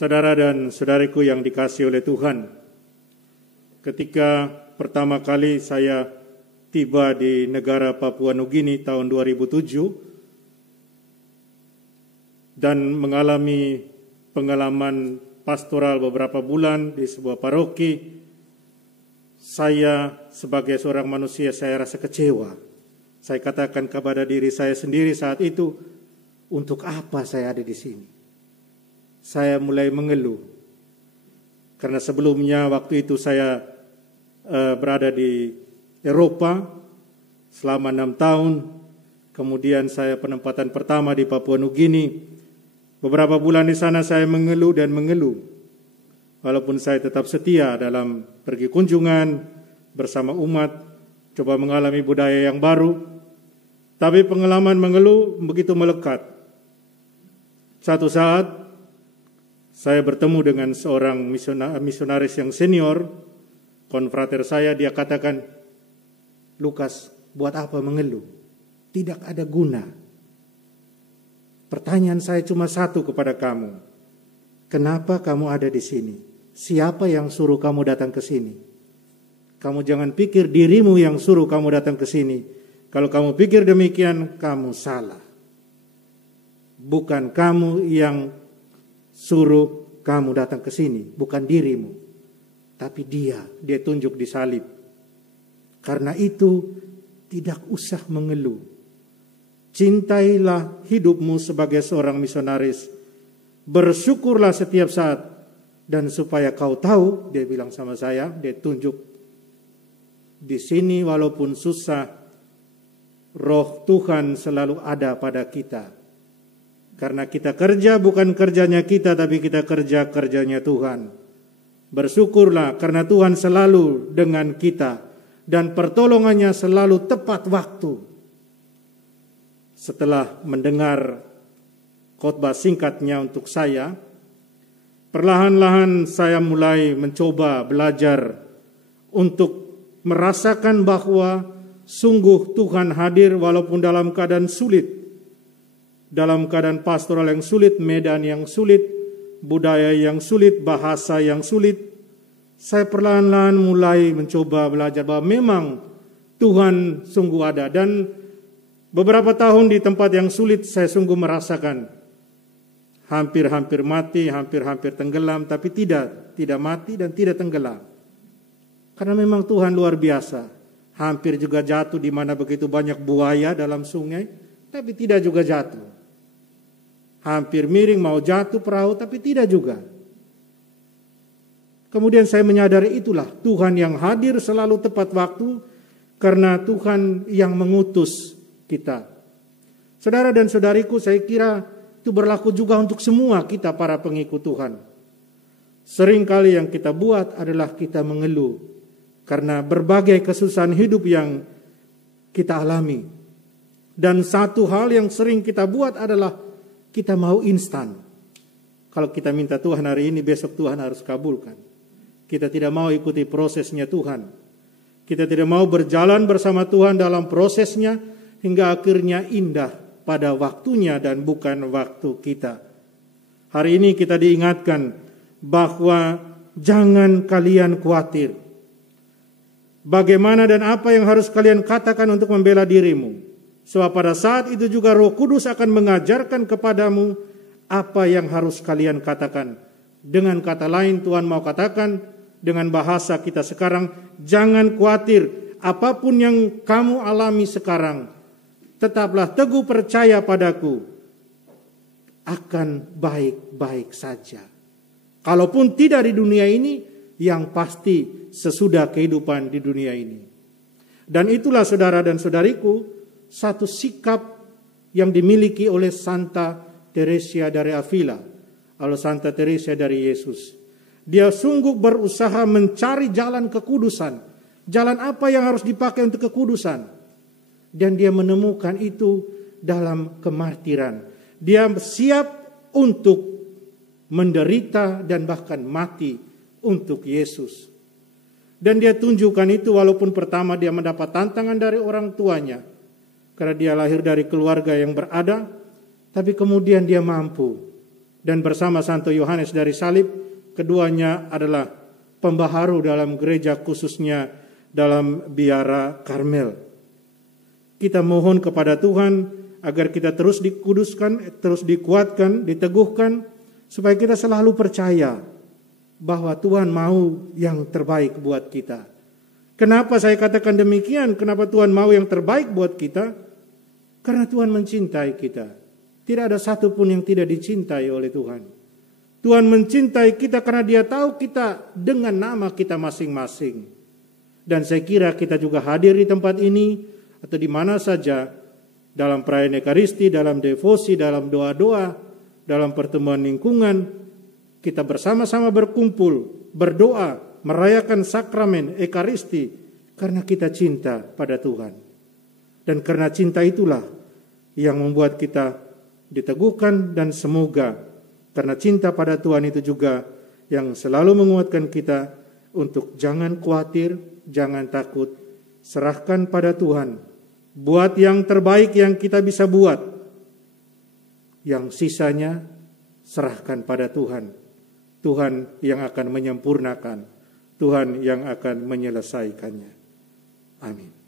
Saudara dan saudariku yang dikasihi oleh Tuhan, ketika pertama kali saya tiba di negara Papua Nugini tahun 2007 dan mengalami pengalaman pastoral beberapa bulan di sebuah paroki, saya sebagai seorang manusia saya rasa kecewa. Saya katakan kepada diri saya sendiri saat itu, untuk apa saya ada di sini? Saya mulai mengeluh. Karena sebelumnya waktu itu saya berada di Eropa selama 6 tahun. Kemudian saya penempatan pertama di Papua Nugini. Beberapa bulan di sana saya mengeluh dan mengeluh. Walaupun saya tetap setia dalam pergi kunjungan bersama umat, coba mengalami budaya yang baru. Tapi pengalaman mengeluh begitu melekat. Satu saat saya bertemu dengan seorang misionaris yang senior, konfrater saya, dia katakan, "Lukas, buat apa mengeluh? Tidak ada guna. Pertanyaan saya cuma satu kepada kamu. Kenapa kamu ada di sini? Siapa yang suruh kamu datang ke sini? Kamu jangan pikir dirimu yang suruh kamu datang ke sini. Kalau kamu pikir demikian, kamu salah. Bukan kamu yang suruh kamu datang ke sini, bukan dirimu, tapi dia tunjuk di salib. Karena itu tidak usah mengeluh. Cintailah hidupmu sebagai seorang misionaris. Bersyukurlah setiap saat, dan supaya kau tahu, dia bilang sama saya, dia tunjuk di sini walaupun susah, Roh Tuhan selalu ada pada kita. Karena kita kerja bukan kerjanya kita, tapi kita kerjanya Tuhan. Bersyukurlah karena Tuhan selalu dengan kita dan pertolongannya selalu tepat waktu. Setelah mendengar khotbah singkatnya untuk saya, perlahan-lahan saya mulai mencoba belajar untuk merasakan bahwa sungguh Tuhan hadir walaupun dalam keadaan sulit. Dalam keadaan pastoral yang sulit, medan yang sulit, budaya yang sulit, bahasa yang sulit, saya perlahan-lahan mulai mencoba belajar bahwa memang Tuhan sungguh ada. Dan beberapa tahun di tempat yang sulit saya sungguh merasakan hampir-hampir mati, hampir-hampir tenggelam, tapi tidak mati dan tidak tenggelam. Karena memang Tuhan luar biasa. Hampir juga jatuh di mana begitu banyak buaya dalam sungai, tapi tidak juga jatuh. Hampir miring mau jatuh perahu, tapi tidak juga. Kemudian saya menyadari itulah Tuhan yang hadir selalu tepat waktu, karena Tuhan yang mengutus kita. Saudara dan saudariku, saya kira itu berlaku juga untuk semua kita para pengikut Tuhan. Seringkali yang kita buat adalah kita mengeluh karena berbagai kesusahan hidup yang kita alami. Dan satu hal yang sering kita buat adalah kita mau instan. Kalau kita minta Tuhan hari ini, besok Tuhan harus kabulkan. Kita tidak mau ikuti prosesnya Tuhan. Kita tidak mau berjalan bersama Tuhan dalam prosesnya hingga akhirnya indah pada waktunya dan bukan waktu kita. Hari ini kita diingatkan bahwa jangan kalian khawatir. Bagaimana dan apa yang harus kalian katakan untuk membela dirimu? Sebab pada saat itu juga Roh Kudus akan mengajarkan kepadamu apa yang harus kalian katakan. Dengan kata lain Tuhan mau katakan dengan bahasa kita sekarang, jangan khawatir apapun yang kamu alami sekarang. Tetaplah teguh percaya padaku, akan baik-baik saja. Kalaupun tidak di dunia ini, yang pasti sesudah kehidupan di dunia ini. Dan itulah saudara dan saudariku, satu sikap yang dimiliki oleh Santa Teresia dari Avila, atau Santa Teresia dari Yesus. Dia sungguh berusaha mencari jalan kekudusan. Jalan apa yang harus dipakai untuk kekudusan. Dan dia menemukan itu dalam kemartiran. Dia siap untuk menderita dan bahkan mati untuk Yesus. Dan dia tunjukkan itu walaupun pertama dia mendapat tantangan dari orang tuanya. Karena dia lahir dari keluarga yang berada, tapi kemudian dia mampu Dan bersama Santo Yohanes dari Salib, keduanya adalah pembaharu dalam gereja, khususnya dalam biara Karmel. Kita mohon kepada Tuhan agar kita terus dikuduskan, terus dikuatkan, diteguhkan, supaya kita selalu percaya bahwa Tuhan mau yang terbaik buat kita. Kenapa saya katakan demikian? Kenapa Tuhan mau yang terbaik buat kita? Karena Tuhan mencintai kita. Tidak ada satupun yang tidak dicintai oleh Tuhan. Tuhan mencintai kita karena Dia tahu kita dengan nama kita masing-masing. Dan saya kira kita juga hadir di tempat ini atau di mana saja, dalam perayaan Ekaristi, dalam devosi, dalam doa-doa, dalam pertemuan lingkungan, kita bersama-sama berkumpul, berdoa, merayakan sakramen Ekaristi karena kita cinta pada Tuhan. Dan karena cinta itulah yang membuat kita diteguhkan, dan semoga karena cinta pada Tuhan itu juga yang selalu menguatkan kita untuk jangan khawatir, jangan takut, serahkan pada Tuhan. Buat yang terbaik yang kita bisa buat. Yang sisanya serahkan pada Tuhan. Tuhan yang akan menyempurnakan, Tuhan yang akan menyelesaikannya. Amin.